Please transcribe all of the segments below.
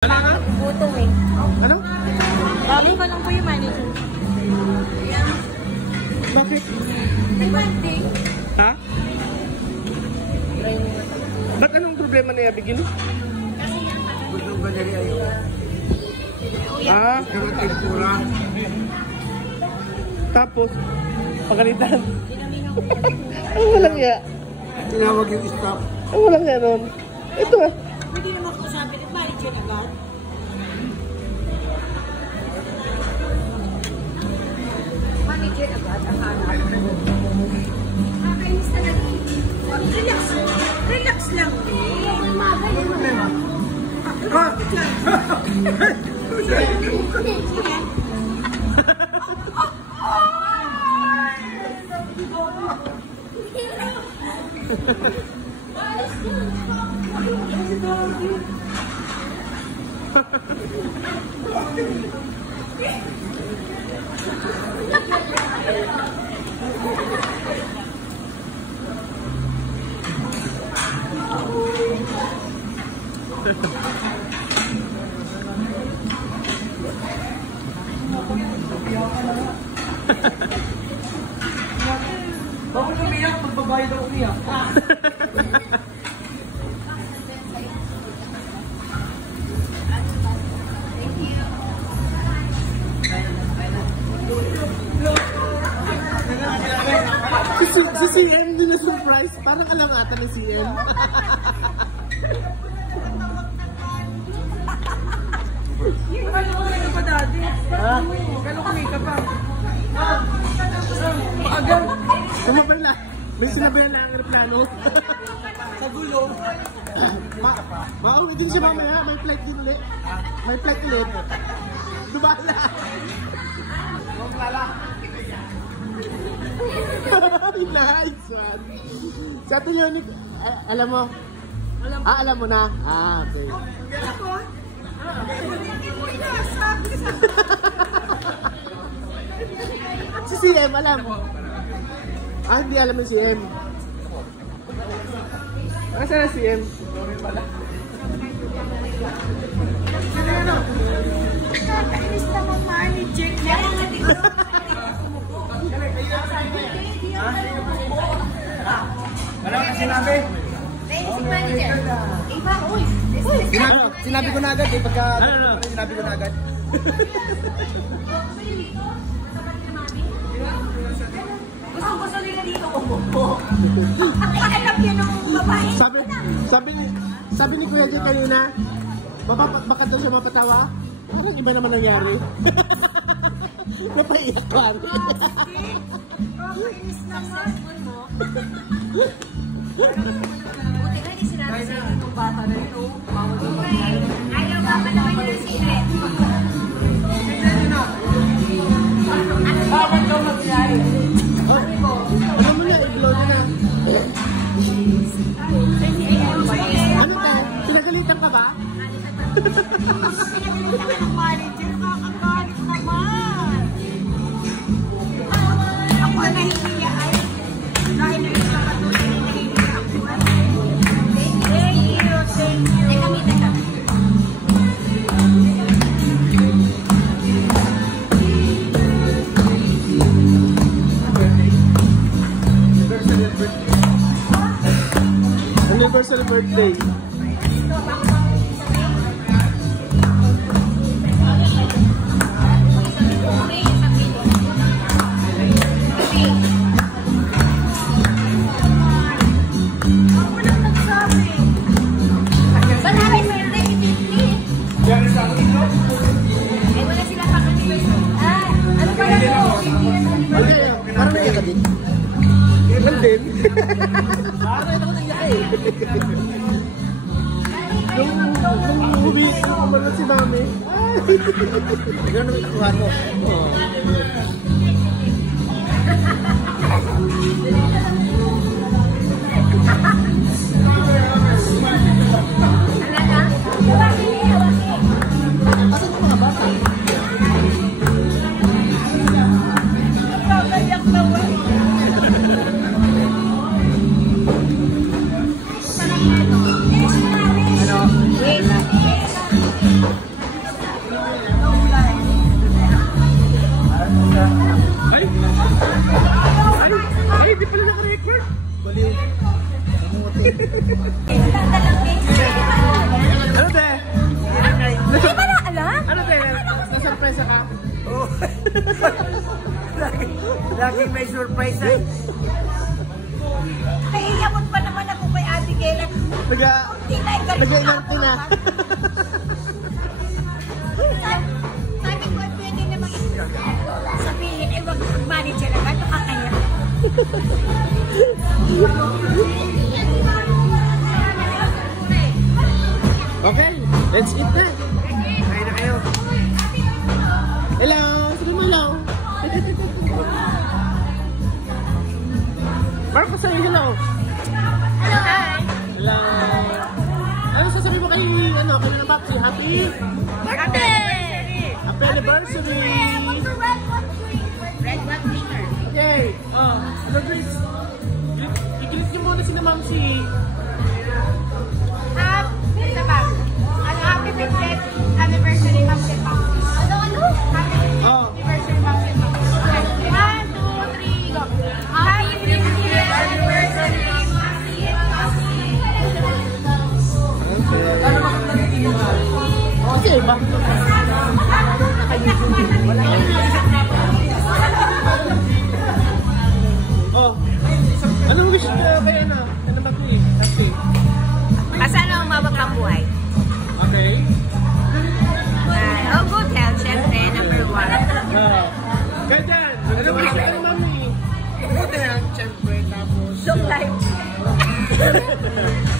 Ano nga? Gutom eh. Ano? Bago pa lang po yung manager. Bakit? Nag-birthday. Ha? Ba't anong problema na Abigail? Gusto ba na rin ayo? Ah? Yung tempura. Tapos, pagalitan. Ang walang ya. Tinawag yung staff. Ang walang ya nun. Ito ah. Hindi naman ko sabi ng manager agad. Manager agad ang anak. Nakakainis na lang. Relax. Relax lang. Ano problema? Bakit umiyak? Magbabayad ako umiyak. Si CM din na surprise. Parang alam ata ni CM. Kalukuli ka pa dati. Kalukuli ka pa. Maagal. Sumabay na. May sinabayan na ang aeroplano. Sa gulo. Mauwi din siya mamaya. May flight din ulit. May flight ulit. Dubala. Nice one. Sa atin yun, alam mo? Alam mo na? Okay. Si CM, alam mo? Hindi alam yung CM. Nasaan na CM? Nakakainis naman manager niya. Wala ka sinabi? Naisip manager. Iba, uy. Sinabi ko na agad eh. Pagka sinabi ko na agad. Gusto nila dito umupo. Ay, alam niyo nung babae. Sabi ni Kuya Jay kanina, baka daw siya mapatawa. Parang iba naman nangyari. Napaiyak ka. Nakakainis naman. Buti nga hindi sinabi sa inyo ng bata na ito. Ayaw ba pa naman yung secret? Bakit daw magyari? Alam mo na, i-blow na na. Ano ka? Pinagalitan ka ba? Pinagalitan ka ng manager. Nakakagalit naman. Ako na nahihiya ay dahil naging lang ako nahihiya ako. Thank you. Teka. Anniversary birthday. Parang naiyak ka din. Ilan din? Parang naiyak ako naiyak eh. Nung huwi ko kumalat si Mami. Ikaw naman nakuhan mo. Asan yung mga bata? Ano? Wait. Ano te? Hindi ba na alam? Ano te? Nasurpresa ka? Oo. Laging may surprise ay. Naiiyamot pa naman ako kay Abigail. Nag-iinarte na. Sabi ko, pwede naman sabihin, ay wag ang manager agad, nakakaya. Okay, let's eat na. Kain na kayo. Hello, sige mo hello. Marco, say hello. Hello, hi. Hello. Ano sasabi mo kay kay Babsi? Happy Birthday! Happy anniversary! Red one finger. Okay. Ano Grace? I-greet niyo muna si na Mamsi. Isa pa. Happy 50th anniversary, Ma'am Sepa. Ano? Happy anniversary, Ma'am Sepa. 1, 2, 3, go. Happy 50th anniversary, Ma'am Sepa. Okay, ba? Ano wish mo kay ano Babsi? Happy. Sana umabot ang buhay. Okay. Good health, syempre, number 1. Kaya dyan, ano wish mo kay Mami? Good health, syempre. Tapos... Long life.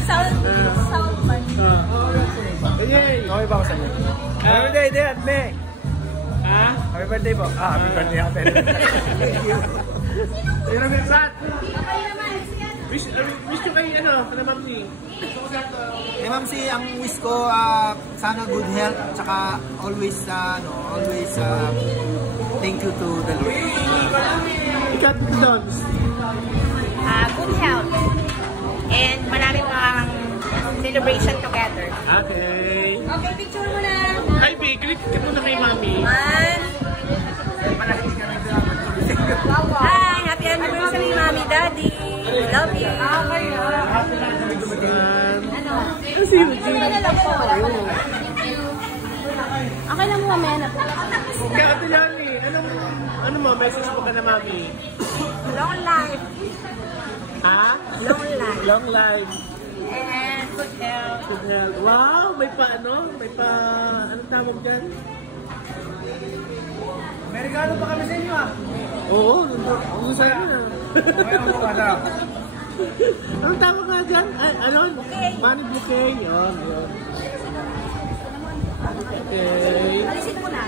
Sound man. Yay! Okay ba ako sa inyo? Happy birthday, at May! Ha? Happy birthday po. Happy birthday, ate. Sino Vincent? Wish ko kay kay Mamsi. Eh ma'am, ang wish ko, sana good health, tsaka always, thank you to the Lord. Ikaw doon. Good health. And marami pang celebration together. Okay. Okay, picture mo na. Hi, Big. Click ka muna kay Mami. Hi, happy anniversary, Mommy, Daddy. Love you. Ano? Ano si Eugene? Okay lang mo, mamaya na. Kaya Ate Yani, ano mo, message mo ka na Mami? Long life. Ha? Long life. Long life. And good health. Good health. Wow, may pa anong tawag dyan? May regalo pa kami sa inyo Oo, nandun sa'yo na. Anong tawag nga dyan? Money bouquet. Yun. Okay. Alisin mo na.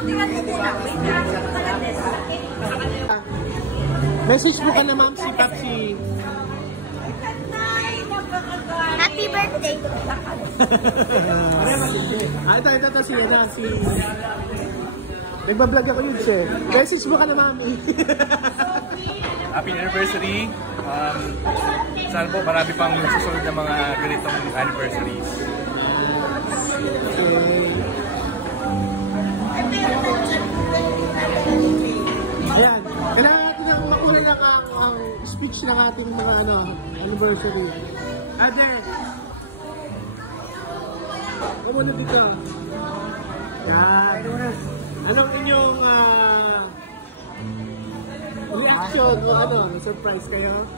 Tingnan mo muna. Wait na. Message mo ka na Ma'am si Papsi. Happy birthday. Ito si nagbablog ako yun siya. Message mo ka na Mami. Happy anniversary. Sana po marami pang susunod na mga ganitong anniversaries. Ayan. Kailangan natin ang makulay lang ang speech ng ating mga anniversary. Ate! Ako muna dito. Yan. Anong inyong reaction o surprise kayo?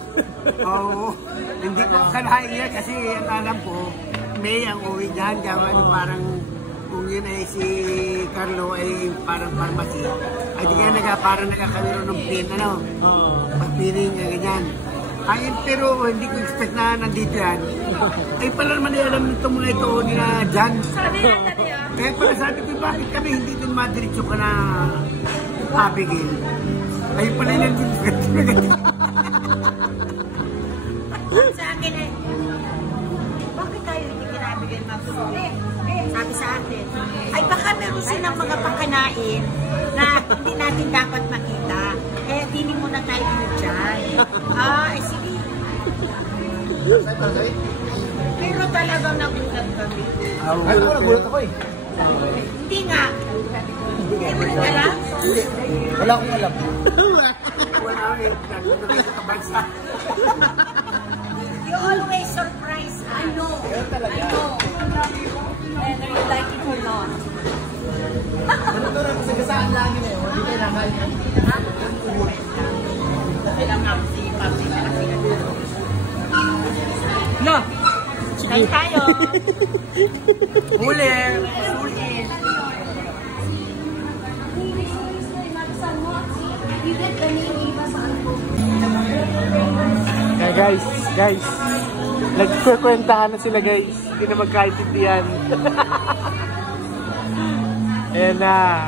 Oo. Hindi ko kalahin yan kasi ang alam ko, May ang uwi dyan. Kaya parang kung yun ay si Carlo ay parang pharmacy. Ay di kaya parang nagkakaroon ng pin, pagpiling, ganyan. Ayun, pero hindi ko expect na nandito yan. Ay pala naman alam nito mga ito nila dyan. Kaya pala sabi ko, bakit kami hindi din madiretso ka na Abigail? Ayun pala yun. Sa akin eh, bakit tayo hindi kinabigay mag-sorry? Sabi sa atin, ay baka meron silang mga pakanain na hindi natin dapat makita. Kaya dinin mo na tayo dyan. Sige. Pero talagang nagulat kami. Ay, nagulat ako eh. Hindi nga. Hindi mo rin alam? Wala akong alam. Wala akong alam. Nagkabansa. You always surprise us. I know. I know. Whether you like it or not. Ano to rin, sagasaan lagi na yun. Hindi tayo nakain. Kasi lang ako si Papi na kasi no! Kain tayo! Huli! Huli! Kaya guys, nagkukwentahan na sila guys. Hindi na magkaintindihan. Ayan na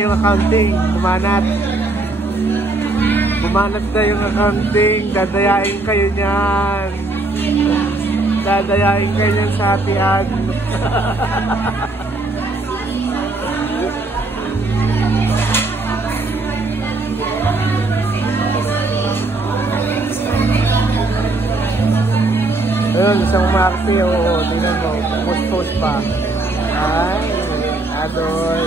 yung accounting. Bumanat na yung accounting. Dadayain kayo niyan. Dadayain kayo niyan sa hatian. Ayun, isang umarte, oo, tingnan mo, post pa. Ay, adoy.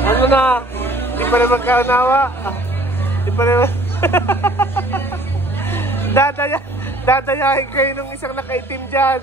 Ano na? Di pa naman kaunawa. Di pa naman. Dadayahin kayo nung isang nakaitim dyan.